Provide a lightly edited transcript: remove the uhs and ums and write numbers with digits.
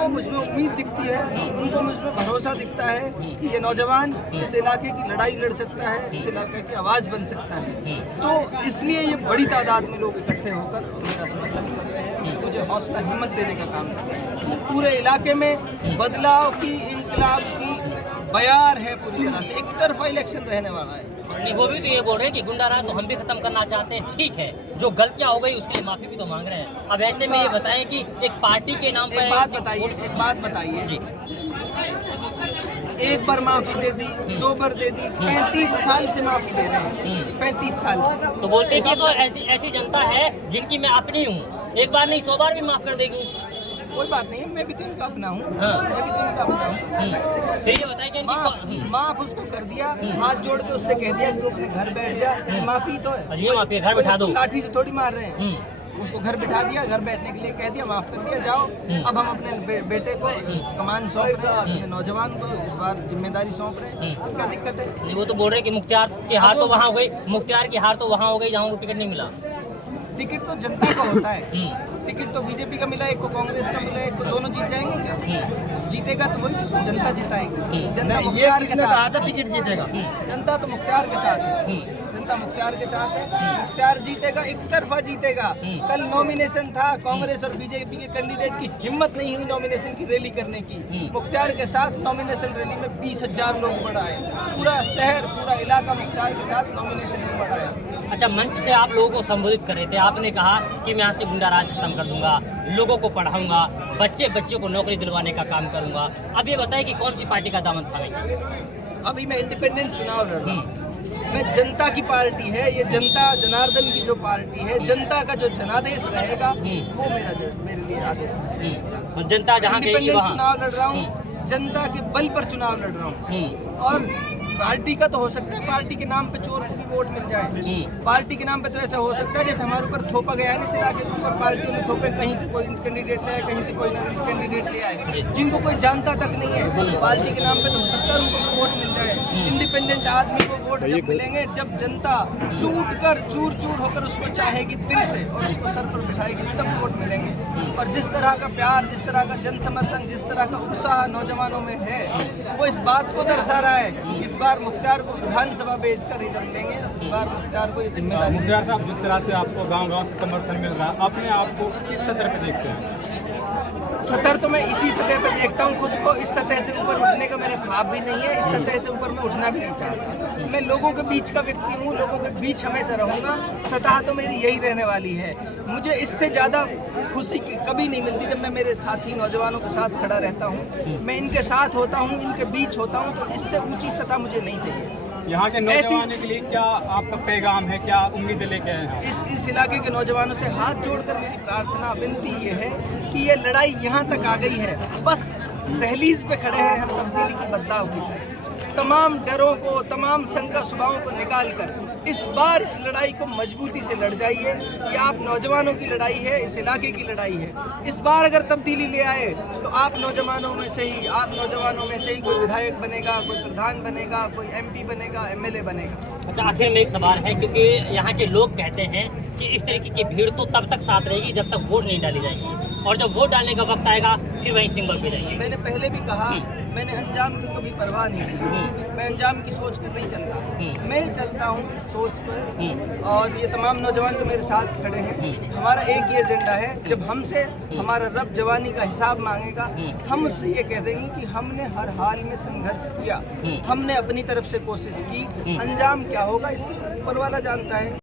उनको मुझमें उम्मीद दिखती है, उनको मुझमें भरोसा दिखता है कि ये नौजवान इस इलाके की लड़ाई लड़ सकता है, इस इलाके की आवाज़ बन सकता है। तो इसलिए ये बड़ी तादाद में लोग इकट्ठे होकर मेरा समर्थन कर रहे हैं, मुझे हौसला हिम्मत देने का काम कर रहे हैं। पूरे इलाके में बदलाव की, इंकलाब की बयार है पूरी तरह से, एक तरफा इलेक्शन रहने वाला है। नहीं, वो भी तो ये बोल रहे हैं कि गुंडा राज तो हम भी खत्म करना चाहते हैं। ठीक है, जो गलतियां हो गई उसके लिए माफी भी तो मांग रहे हैं। अब ऐसे में ये बताएं कि एक पार्टी के नाम पर एक बात बताइए जी, एक बार माफी दे दी, 2 बार दे दी, 35 साल से माफी दे रहे हैं, 35 साल से। तो बोलते हैं कि तो ऐसी जनता है जिनकी मैं अपनी हूँ, एक बार नहीं 100 बार भी माफ कर देगी। कोई बात नहीं, मैं भी तो इनका अपना हूँ, हाँ। मैं भी तो इनका अपना हूँ। फिर ये बताएं कि माफ उसको कर दिया, हाथ जोड़ के उससे कह दिया कि तू अपने घर बैठ जा, माफी तो है। ये माफी है, घर बैठा दो। लाठी से थोड़ी मार रहे हैं, उसको घर बिठा दिया, घर बैठने के लिए कह दिया, माफ कर दिया, जाओ। अब हम अपने बेटे को कमान सौंप रहे हैं, अपने नौजवान को इस बार जिम्मेदारी सौंप रहे हैं। तो क्या दिक्कत है? नहीं, वो तो बोल रहे हैं कि मुख्तियार की हार तो वहाँ हो गई, मुख्तियार की हार तो वहाँ हो गई जहाँ टिकट नहीं मिला। टिकट तो जनता का होता है, टिकट तो बीजेपी का मिला, एक को कांग्रेस का मिला, एक को, दोनों जीत जाएंगे क्या? जीतेगा तो वही जिसको जनता जिताएगी। जनता मुख्तियार के साथ है, टिकट जीतेगा। जनता तो मुख्तियार के साथ है, जनता मुख्तियार के साथ है, मुख्तियार जीतेगा, एक तरफा जीतेगा। कल नॉमिनेशन था, कांग्रेस और बीजेपी के कैंडिडेट की हिम्मत नहीं हुई नॉमिनेशन की रैली करने की। मुख्तियार के साथ नॉमिनेशन रैली में 20,000 लोग बढ़ आए, पूरा शहर, पूरा इलाका मुख्तियार के साथ नॉमिनेशन में बढ़ आया। अच्छा, मंच से आप लोगों को संबोधित कर रहे थे, आपने कहा कि मैं यहाँ से गुंडा राज खत्म कर दूंगा, लोगों को पढ़ाऊंगा, बच्चों को नौकरी दिलवाने का काम करूंगा। अब ये बताएं कि कौन सी पार्टी का दामन थामेंगे? अभी मैं इंडिपेंडेंट चुनाव लड़ रहा हूँ, मैं जनता की पार्टी है, ये जनता जनार्दन की जो पार्टी है, जनता का जो जनादेश रहेगा वो मेरे लिए आदेश है। जनता जहाँ कहेगी इंडिपेंडेंट वहाँ चुनाव लड़ रहा हूँ, जनता के बल पर चुनाव लड़ रहा हूँ। और पार्टी का तो हो सकता है पार्टी के नाम पे चोर को भी वोट मिल जाए, पार्टी के नाम पे तो ऐसा हो सकता है जैसे हमारे ऊपर थोपा गया है ना, इस इलाके के ऊपर पार्टियों ने थोपे, कहीं से कोई कैंडिडेट ले आए, कहीं से कोई कैंडिडेट ले आए, जिनको कोई जानता तक नहीं है, पार्टी के नाम पे तो हो सकता है उनको वोट मिल जाए। इंडिपेंडेंट आदमी को वोट जब मिलेंगे, जब जनता टूट कर चूर चूर होकर उसको चाहेगी दिल से और उसको सर पर बिठाएगी, तब वोट मिलेंगे। और जिस तरह का प्यार, जिस तरह का जन समर्थन, जिस तरह का उत्साह नौजवानों में है, वो इस बात को दर्शा रहा है कि इस बार मुख्तियार को विधानसभा भेजकर इधर मिलेंगे। इस बार मुख्तियार को ये जिम्मेदारी। मुख्तियार साहब, जिस तरह से आपको गांव-गांव से समर्थन मिल रहा है, अपने आप को किस सतर पे देखते हैं? सतर तो मैं इसी सतह पे देखता हूँ खुद को, इस सतह से ऊपर उठने का मेरा ख्वाब भी नहीं है, इस सतह से ऊपर मैं उठना भी नहीं चाहता। मैं लोगों के बीच का व्यक्ति हूँ, लोगों के बीच हमेशा रहूँगा, सतह तो मेरी यही रहने वाली है। मुझे इससे ज़्यादा खुशी कभी नहीं मिलती जब मैं मेरे साथी नौजवानों के साथ खड़ा रहता हूँ, मैं इनके साथ होता हूँ, इनके बीच होता हूँ, तो इससे ऊँची सतह मुझे नहीं चाहिए। यहाँ के नौजवानों के लिए क्या आपका पैगाम है, क्या उम्मीदें लेके आए हैं? इस इलाके के नौजवानों से हाथ जोड़कर मेरी प्रार्थना विनती ये है कि ये लड़ाई यहाँ तक आ गई है, बस दहलीज पे खड़े हैं हम तब्दीली की, बदलाव की। तमाम डरों को, तमाम शंका सुभावों को निकाल कर इस बार इस लड़ाई को मजबूती से लड़ जाइए। ये आप नौजवानों की लड़ाई है, इस इलाके की लड़ाई है। इस बार अगर तब्दीली ले आए तो आप नौजवानों में से ही कोई विधायक बनेगा, कोई प्रधान बनेगा, कोई MP बनेगा, MLA बनेगा। अच्छा, आखिर में एक सवाल है, क्योंकि यहाँ के लोग कहते हैं कि इस तरीके की भीड़ तो तब तक साथ रहेगी जब तक वोट नहीं डाली जाएगी, और जब वोट डालने का वक्त आएगा फिर वहीं सिंबल पे जाएंगे। मैंने पहले भी कहा, मैंने अंजाम की कभी परवाह नहीं की, मैं अंजाम की सोच कर नहीं चल रहा, मैं चलता हूँ इस सोच पर। और ये तमाम नौजवान जो मेरे साथ खड़े हैं, हमारा एक ही एजेंडा है, जब हमसे हमारा रब जवानी का हिसाब मांगेगा, हम उससे ये कह देंगे कि हमने हर हाल में संघर्ष किया, हमने अपनी तरफ से कोशिश की, अंजाम क्या होगा इसके ऊपर वाला जानता है।